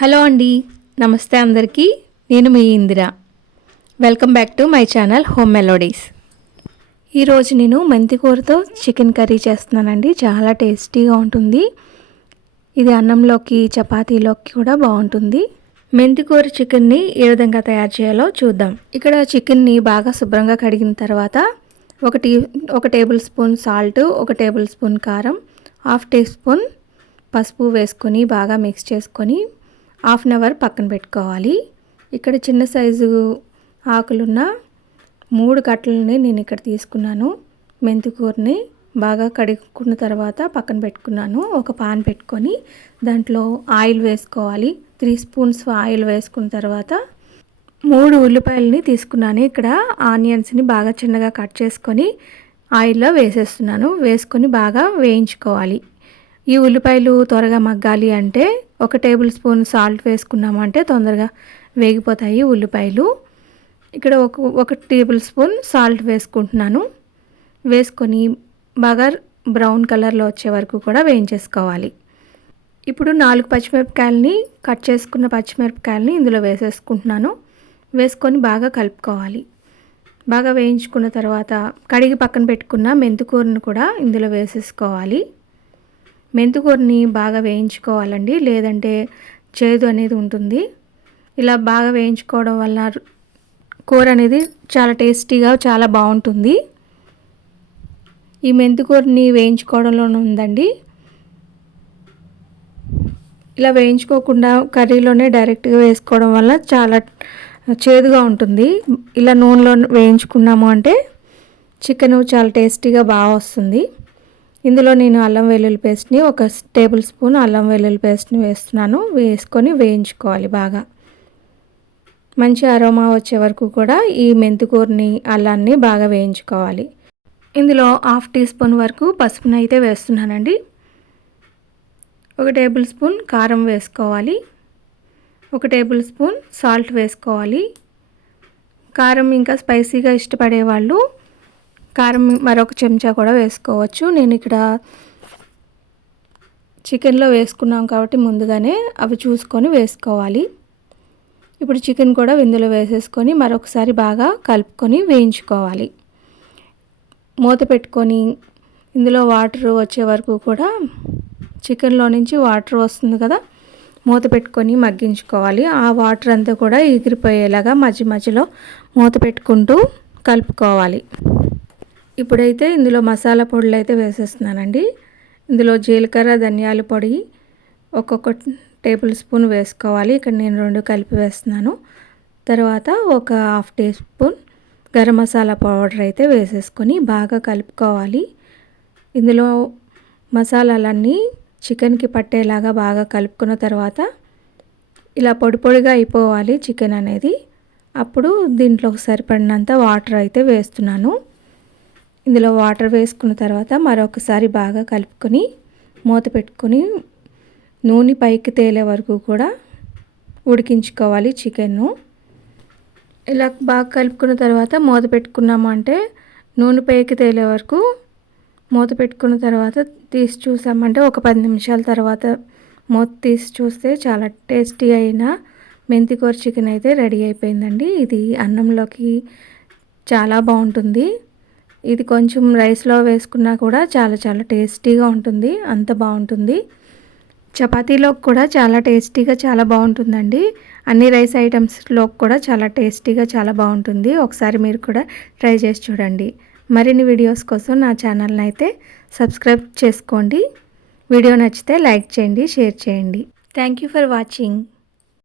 Hello అండి, నమస్తే అందరికీ. నేను మీ Indira. Welcome back to my channel Home Melodies. ఈరోజు నేను మెంతికూరతో చికెన్ కర్రీ చేస్తున్నానండి. చాలా టేస్టీగా ఉంటుంది. ఇది అన్నంలోకి చపాతీలోకి కూడా బాగుంటుంది. మెంతికూర చికెన్ని ఏ విధంగా తయారు చేయాలో చూద్దాం. ఇక్కడ చికెన్ని బాగా శుభ్రంగా కడిగిన తర్వాత ఒక టేబుల్ స్పూన్ సాల్ట్, ఒక టేబుల్ స్పూన్ కారం, హాఫ్ టీ స్పూన్ పసుపు వేసుకొని బాగా మిక్స్ చేసుకొని హాఫ్ అన్ అవర్ పక్కన పెట్టుకోవాలి. ఇక్కడ చిన్న సైజు ఆకులున్న 3 కట్టలని నేను ఇక్కడ తీసుకున్నాను. మెంతికూరని బాగా కడుక్కున్న తర్వాత పక్కన పెట్టుకున్నాను. ఒక పాన్ పెట్టుకొని దాంట్లో ఆయిల్ వేసుకోవాలి. 3 స్పూన్స్ ఆయిల్ వేసుకున్న తర్వాత 3 ఉల్లిపాయలని తీసుకున్నాను. ఇక్కడ ఆనియన్స్ని బాగా చిన్నగా కట్ చేసుకొని ఆయిల్లో వేసేస్తున్నాను. వేసుకొని బాగా వేయించుకోవాలి. ఈ ఉల్లిపాయలు త్వరగా మగ్గాలి అంటే ఒక టేబుల్ స్పూన్ సాల్ట్ వేసుకున్నాము అంటే తొందరగా వేగిపోతాయి ఉల్లిపాయలు. ఇక్కడ ఒక టేబుల్ స్పూన్ సాల్ట్ వేసుకుంటున్నాను. వేసుకొని బాగా బ్రౌన్ కలర్లో వచ్చే వరకు కూడా వేయించేసుకోవాలి. ఇప్పుడు 4 పచ్చిమిరపకాయలని కట్ చేసుకున్న పచ్చిమిరపకాయలని ఇందులో వేసేసుకుంటున్నాను. వేసుకొని బాగా కలుపుకోవాలి. బాగా వేయించుకున్న తర్వాత కడిగి పక్కన పెట్టుకున్న మెంతికూరను కూడా ఇందులో వేసేసుకోవాలి. మెంతికూరని బాగా వేయించుకోవాలండి, లేదంటే చేదు అనేది ఉంటుంది. ఇలా బాగా వేయించుకోవడం వల్ల కూర అనేది చాలా టేస్టీగా చాలా బాగుంటుంది. ఈ మెంతికూరని వేయించుకోవడంలోనే ఉందండి. ఇలా వేయించుకోకుండా కర్రీలోనే డైరెక్ట్గా వేసుకోవడం వల్ల చాలా చేదుగా ఉంటుంది. ఇలా నూనెలో వేయించుకున్నాము అంటే చికెన్ చాలా టేస్టీగా బాగా వస్తుంది. ఇందులో నేను అల్లం వెల్లుల్లి పేస్ట్ని ఒక టేబుల్ స్పూన్ అల్లం వెల్లుల్లి పేస్ట్ని వేస్తున్నాను. వేసుకొని వేయించుకోవాలి. బాగా మంచి అరోమా వచ్చే వరకు కూడా ఈ మెంతికూరని అల్లాన్ని బాగా వేయించుకోవాలి. ఇందులో హాఫ్ టీ స్పూన్ వరకు పసుపుని అయితే వేస్తున్నానండి. ఒక టేబుల్ స్పూన్ కారం వేసుకోవాలి. ఒక టేబుల్ స్పూన్ సాల్ట్ వేసుకోవాలి. కారం ఇంకా స్పైసీగా ఇష్టపడే వాళ్ళు కారం మరొక చెంచా కూడా వేసుకోవచ్చు. నేను ఇక్కడ చికెన్లో వేసుకున్నాం కాబట్టి ముందుగానే అవి చూసుకొని వేసుకోవాలి. ఇప్పుడు చికెన్ కూడా ఇందులో వేసేసుకొని మరొకసారి బాగా కలుపుకొని వేయించుకోవాలి. మూత పెట్టుకొని ఇందులో వాటర్ వచ్చే వరకు కూడా చికెన్లో నుంచి వాటర్ వస్తుంది కదా, మూత పెట్టుకొని మగ్గించుకోవాలి. ఆ వాటర్ అంతా కూడా ఎగిరిపోయేలాగా మధ్య మధ్యలో మూత పెట్టుకుంటూ కలుపుకోవాలి. ఇప్పుడైతే ఇందులో మసాలా పొడులు అయితే వేసేస్తున్నానండి. ఇందులో జీలకర్ర, ధనియాల పొడి ఒక్కొక్క టేబుల్ స్పూన్ వేసుకోవాలి. ఇక్కడ నేను 2 కలిపి వేస్తున్నాను. తర్వాత ఒక half teaspoon garam masala powder అయితే వేసేసుకొని బాగా కలుపుకోవాలి. ఇందులో మసాలాలన్నీ చికెన్కి పట్టేలాగా బాగా కలుపుకున్న తర్వాత ఇలా పొడి పొడిగా అయిపోవాలి చికెన్ అనేది. అప్పుడు దీంట్లో సరిపడినంత వాటర్ అయితే వేస్తున్నాను. ఇందులో వాటర్ వేసుకున్న తర్వాత మరొకసారి బాగా కలుపుకొని మూత పెట్టుకొని నూనె పైకి తేలే వరకు కూడా ఉడికించుకోవాలి చికెన్ను. ఇలా బాగా కలుపుకున్న తర్వాత మూత పెట్టుకున్నాము అంటే నూనె పైకి తేలే వరకు మూత పెట్టుకున్న తర్వాత తీసి చూసామంటే ఒక 10 నిమిషాల తర్వాత మూత తీసి చూస్తే చాలా టేస్టీ అయిన మెంతికూర చికెన్ అయితే రెడీ అయిపోయిందండి. ఇది అన్నంలోకి చాలా బాగుంటుంది. ఇది కొంచెం రైస్లో వేసుకున్నా కూడా చాలా చాలా టేస్టీగా ఉంటుంది. అంత బాగుంటుంది. చపాతీలో కూడా చాలా టేస్టీగా చాలా బాగుంటుందండి. అన్ని రైస్ ఐటమ్స్లో కూడా చాలా టేస్టీగా చాలా బాగుంటుంది. ఒకసారి మీరు కూడా ట్రై చేసి చూడండి. మరిన్ని వీడియోస్ కోసం నా ఛానల్ని అయితే సబ్స్క్రైబ్ చేసుకోండి. వీడియో నచ్చితే లైక్ చేయండి, షేర్ చేయండి. Thank you for watching.